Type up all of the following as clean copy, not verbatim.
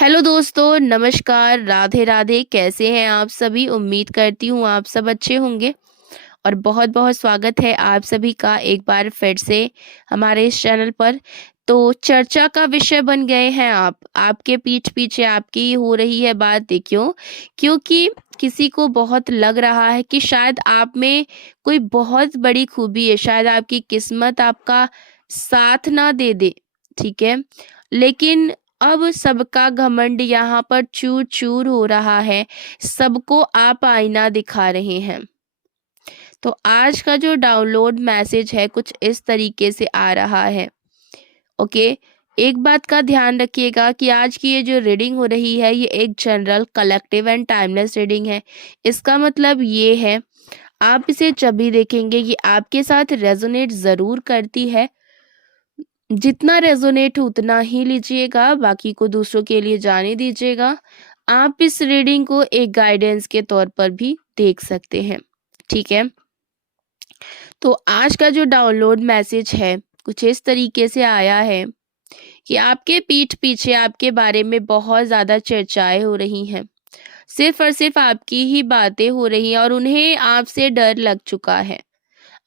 Hello दोस्तों, नमस्कार, राधे राधे। कैसे हैं आप सभी? उम्मीद करती हूँ आप सब अच्छे होंगे। और बहुत बहुत स्वागत है आप सभी का एक बार फिर से हमारे इस चैनल पर। तो चर्चा का विषय बन गए हैं आप। आपके पीठ पीछे आपकी ही हो रही है बात, देखियो। क्योंकि किसी को बहुत लग रहा है कि शायद आप में कोई बहुत बड़ी खूबी है, शायद आपकी किस्मत आपका साथ ना दे दे। ठीक है, लेकिन अब सबका घमंड यहाँ पर चूर चूर हो रहा है। सबको आप आईना दिखा रहे हैं। तो आज का जो डाउनलोड मैसेज है कुछ इस तरीके से आ रहा है। ओके, एक बात का ध्यान रखिएगा कि आज की ये जो रीडिंग हो रही है ये एक general collective and timeless reading है। इसका मतलब ये है, आप इसे जब भी देखेंगे कि आपके साथ रेजोनेट जरूर करती है। जितना रेजोनेट हो उतना ही लीजिएगा, बाकी को दूसरों के लिए जाने दीजिएगा। आप इस रीडिंग को एक गाइडेंस के तौर पर भी देख सकते हैं। ठीक है, तो आज का जो डाउनलोड मैसेज है कुछ इस तरीके से आया है कि आपके पीठ पीछे आपके बारे में बहुत ज्यादा चर्चाएं हो रही हैं। सिर्फ और सिर्फ आपकी ही बातें हो रही हैं और उन्हें आपसे डर लग चुका है।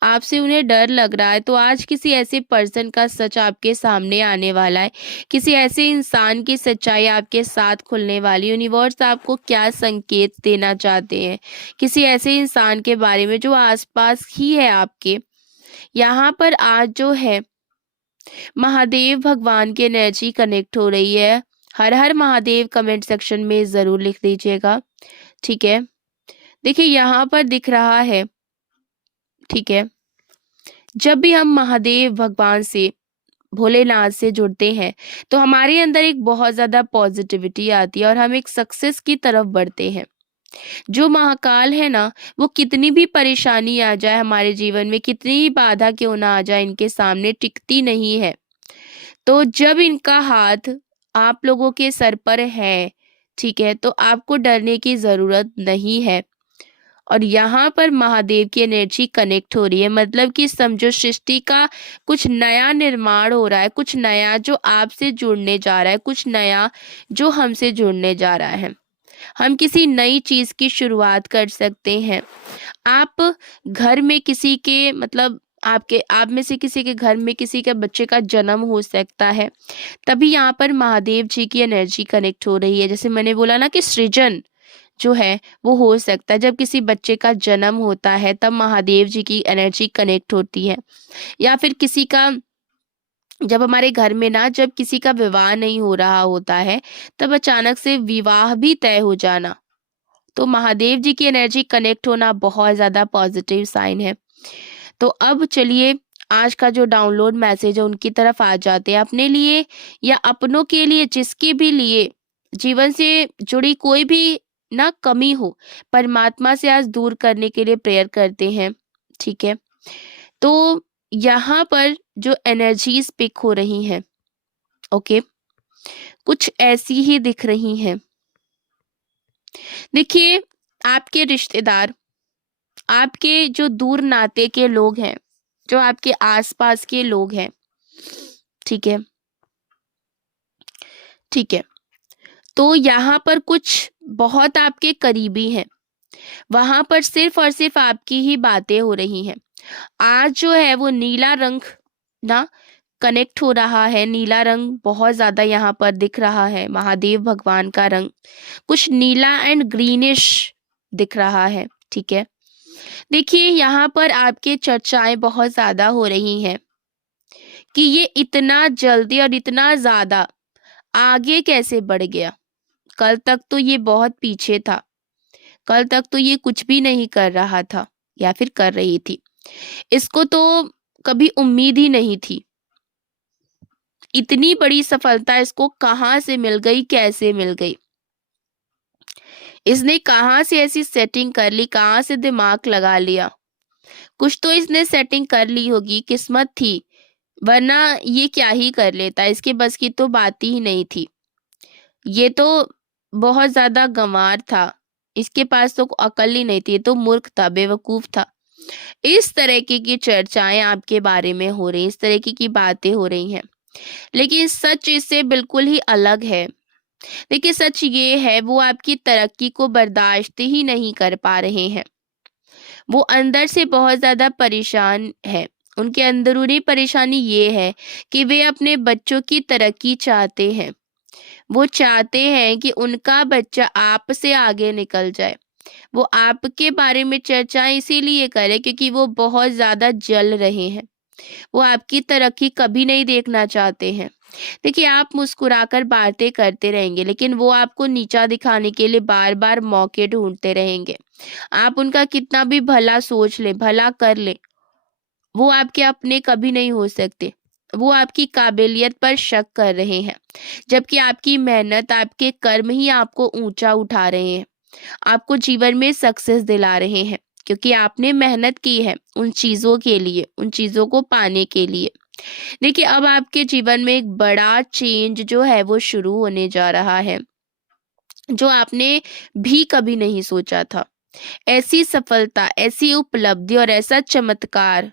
आपसे उन्हें डर लग रहा है। तो आज किसी ऐसे पर्सन का सच आपके सामने आने वाला है। किसी ऐसे इंसान की सच्चाई आपके साथ खुलने वाली। यूनिवर्स आपको क्या संकेत देना चाहते हैं किसी ऐसे इंसान के बारे में जो आसपास ही है आपके। यहाँ पर आज जो है महादेव भगवान की एनर्जी कनेक्ट हो रही है। हर हर महादेव कमेंट सेक्शन में जरूर लिख दीजिएगा। ठीक है, देखिए यहाँ पर दिख रहा है। ठीक है, जब भी हम महादेव भगवान से, भोलेनाथ से जुड़ते हैं तो हमारे अंदर एक बहुत ज्यादा पॉजिटिविटी आती है और हम एक सक्सेस की तरफ बढ़ते हैं। जो महाकाल है ना, वो कितनी भी परेशानी आ जाए हमारे जीवन में, कितनी ही बाधा क्यों ना आ जाए, इनके सामने टिकती नहीं है। तो जब इनका हाथ आप लोगों के सर पर है, ठीक है, तो आपको डरने की जरूरत नहीं है। और यहाँ पर महादेव की एनर्जी कनेक्ट हो रही है, मतलब कि समझो सृष्टि का कुछ नया निर्माण हो रहा है, कुछ नया जो आपसे जुड़ने जा रहा है, कुछ नया जो हमसे जुड़ने जा रहा है। हम किसी नई चीज की शुरुआत कर सकते हैं। आप घर में किसी के, मतलब आपके, आप में से किसी के घर में किसी के बच्चे का जन्म हो सकता है। तभी यहाँ पर महादेव जी की एनर्जी कनेक्ट हो रही है। जैसे मैंने बोला ना कि सृजन जो है वो हो सकता है। जब किसी बच्चे का जन्म होता है तब महादेव जी की एनर्जी कनेक्ट होती है। या फिर किसी का, जब हमारे घर में ना, जब किसी का विवाह नहीं हो रहा होता है तब अचानक से विवाह भी तय हो जाना, तो महादेव जी की एनर्जी कनेक्ट होना बहुत ज्यादा पॉजिटिव साइन है। तो अब चलिए आज का जो डाउनलोड मैसेज है उनकी तरफ आ जाते हैं। अपने लिए या अपनों के लिए, जिसके भी लिए जीवन से जुड़ी कोई भी ना कमी हो, परमात्मा से आज दूर करने के लिए प्रेयर करते हैं। ठीक है, तो यहाँ पर जो एनर्जीज पिक हो रही हैं, ओके, कुछ ऐसी ही दिख रही हैं। देखिए, आपके रिश्तेदार, आपके जो दूर नाते के लोग हैं, जो आपके आसपास के लोग हैं, ठीक है, ठीक है, तो यहाँ पर कुछ बहुत आपके करीबी हैं। वहां पर सिर्फ और सिर्फ आपकी ही बातें हो रही हैं। आज जो है वो नीला रंग ना कनेक्ट हो रहा है। नीला रंग बहुत ज्यादा यहाँ पर दिख रहा है। महादेव भगवान का रंग कुछ नीला एंड ग्रीनिश दिख रहा है। ठीक है, देखिए यहाँ पर आपके चर्चाएं बहुत ज्यादा हो रही हैं कि ये इतना जल्दी और इतना ज्यादा आगे कैसे बढ़ गया। कल तक तो ये बहुत पीछे था। कल तक तो ये कुछ भी नहीं कर रहा था या फिर कर रही थी। इसको तो कभी उम्मीद ही नहीं थी। इतनी बड़ी सफलता इसको कहाँ से मिल गई, कैसे मिल गई? इसने कहाँ से ऐसी सेटिंग कर ली, कहाँ से दिमाग लगा लिया? कुछ तो इसने सेटिंग कर ली होगी, किस्मत थी, वरना ये क्या ही कर लेता। इसके बस की तो बात ही नहीं थी। ये तो बहुत ज्यादा गंवार था। इसके पास तो अकल ही नहीं थी, ये तो मूर्ख था, बेवकूफ था। इस तरह की चर्चाएं आपके बारे में हो रही, इस तरह की बातें हो रही हैं। लेकिन सच इससे बिल्कुल ही अलग है। देखिए सच ये है, वो आपकी तरक्की को बर्दाश्त ही नहीं कर पा रहे हैं। वो अंदर से बहुत ज़्यादा परेशान है। उनके अंदरूनी परेशानी ये है कि वे अपने बच्चों की तरक्की चाहते हैं। वो चाहते हैं कि उनका बच्चा आप से आगे निकल जाए। वो आपके बारे में चर्चा इसीलिए करे क्योंकि वो बहुत ज़्यादा जल रहे हैं। वो आपकी तरक्की कभी नहीं देखना चाहते हैं। देखिए, आप मुस्कुराकर बातें करते रहेंगे, लेकिन वो आपको नीचा दिखाने के लिए बार-बार मौके ढूँढते रहेंगे। आप उनका कितना भी भला सोच लें, भला कर लें, वो आपके अपने कभी नहीं हो सकते। वो आपकी काबिलियत पर शक कर रहे हैं, जबकि आपकी मेहनत, आपके कर्म ही आपको ऊँचा उठा रहे हैं। आपको जीवन में सक्सेस दिला रहे हैं, क्योंकि आपने मेहनत की है उन चीज़ों के लिए, उन चीज़ों को पाने के लिए। देखिए, अब आपके जीवन में एक बड़ा चेंज जो है वो शुरू होने जा रहा है, जो आपने भी कभी नहीं सोचा था। ऐसी सफलता, ऐसी उपलब्धि और ऐसा चमत्कार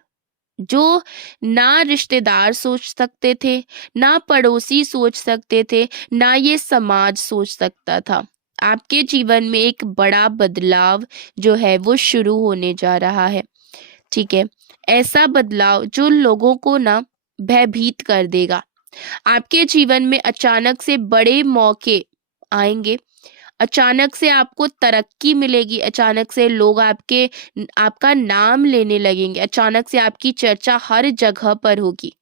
जो ना रिश्तेदार सोच सकते थे, ना पड़ोसी सोच सकते थे, ना ये समाज सोच सकता था। आपके जीवन में एक बड़ा बदलाव जो है वो शुरू होने जा रहा है, ठीक है? ऐसा बदलाव जो लोगों को ना भयभीत कर देगा। आपके जीवन में अचानक से बड़े मौके आएँगे, अचानक से आपको तरक्की मिलेगी, अचानक से लोग आपका नाम लेने लगेंगे, अचानक से आपकी चर्चा हर जगह पर होगी।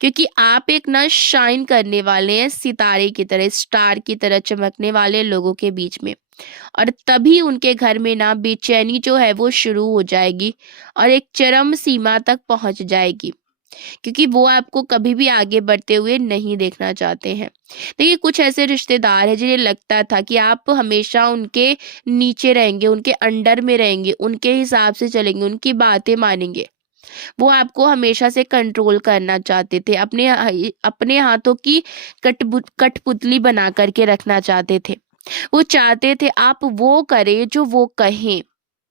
क्योंकि आप एक ना शाइन करने वाले हैं, सितारे की तरह, स्टार की तरह चमकने वाले लोगों के बीच में। और तभी उनके घर में ना बेचैनी जो है वो शुरू हो जाएगी और एक चरम सीमा तक पहुँच जाएगी। क्योंकि वो आपको कभी भी आगे बढ़ते हुए नहीं देखना चाहते हैं। देखिए, कुछ ऐसे रिश्तेदार हैं जिन्हें लगता था कि आप हमेशा उनके नीचे रहेंगे, उनके अंडर में रहेंगे, उनके हिसाब से चलेंगे, उनकी बातें मानेंगे। वो आपको हमेशा से कंट्रोल करना चाहते थे, अपने हाथों की कठपुतली बना कर के रखना चाहते थे। वो चाहते थे आप वो करें जो वो कहें,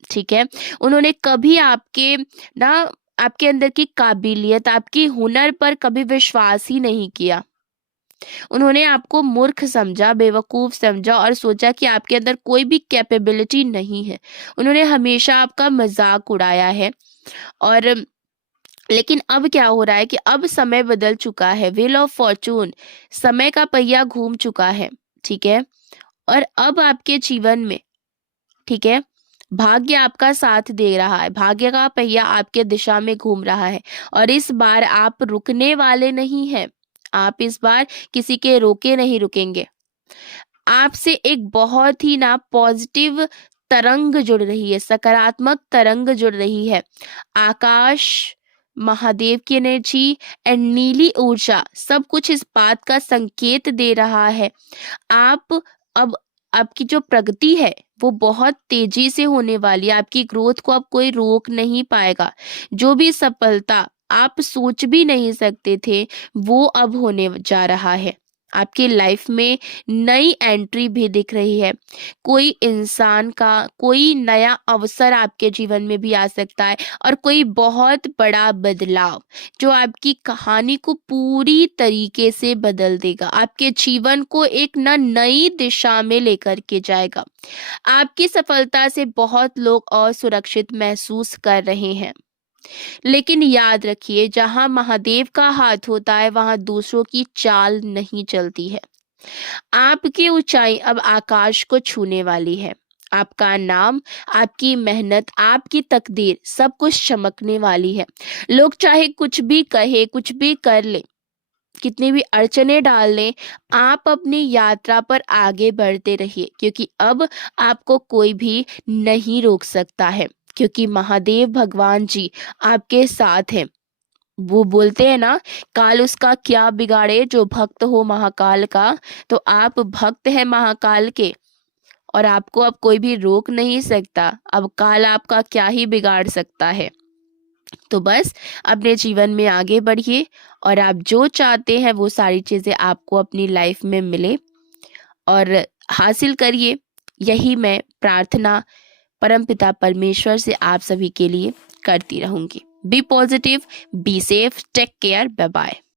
ठीक है? उन्होंने कभी ना आपके अंदर की काबिलियत, आपकी हुनर पर कभी विश्वास ही नहीं किया। उन्होंने आपको मूर्ख समझा, बेवकूफ़ समझा और सोचा कि आपके अंदर कोई भी कैपेबिलिटी नहीं है। उन्होंने हमेशा आपका मज़ाक उड़ाया है और लेकिन अब क्या हो रहा है कि अब समय बदल चुका है, व्हील ऑफ फॉर्च्यून, समय का पहिया घूम चुका है, ठीक है? और अब आपके जीवन में, ठीक है, भाग्य आपका साथ दे रहा है, भाग्य का पहिया आपके दिशा में घूम रहा है और इस बार आप रुकने वाले नहीं हैं। आप इस बार किसी के रोके नहीं रुकेंगे। आपसे एक बहुत ही ना पॉजिटिव तरंग जुड़ रही है, सकारात्मक तरंग जुड़ रही है। आकाश, महादेव की एनर्जी एंड नीली ऊर्जा सब कुछ इस बात का संकेत दे रहा है। आप अब आपकी जो प्रगति है वो बहुत तेजी से होने वाली है। आपकी ग्रोथ को अब कोई रोक नहीं पाएगा। जो भी सफलता आप सोच भी नहीं सकते थे वो अब होने जा रहा है। आपकी लाइफ में नई एंट्री भी दिख रही है। कोई इंसान का कोई नया अवसर आपके जीवन में भी आ सकता है और कोई बहुत बड़ा बदलाव जो आपकी कहानी को पूरी तरीके से बदल देगा। आपके जीवन को एक नई दिशा में लेकर के जाएगा। आपकी सफलता से बहुत लोग असुरक्षित महसूस कर रहे हैं। लेकिन याद रखिए, जहां महादेव का हाथ होता है वहां दूसरों की चाल नहीं चलती है। आपकी ऊंचाई अब आकाश को छूने वाली है। आपका नाम, आपकी मेहनत, आपकी तकदीर सब कुछ चमकने वाली है। लोग चाहे कुछ भी कहे, कुछ भी कर ले, कितनी भी अड़चने डाल लें, आप अपनी यात्रा पर आगे बढ़ते रहिए क्योंकि अब आपको कोई भी नहीं रोक सकता है, क्योंकि महादेव भगवान जी आपके साथ हैं। वो बोलते हैं ना, काल उसका क्या बिगाड़े जो भक्त हो महाकाल का। तो आप भक्त हैं महाकाल के और आपको अब कोई भी रोक नहीं सकता। अब काल आपका क्या ही बिगाड़ सकता है। तो बस अपने जीवन में आगे बढ़िए और आप जो चाहते हैं वो सारी चीजें आपको अपनी लाइफ में मिले और हासिल करिए। यही मैं प्रार्थना परमपिता परमेश्वर से आप सभी के लिए करती रहूंगी। Be positive, be safe, take care, bye bye.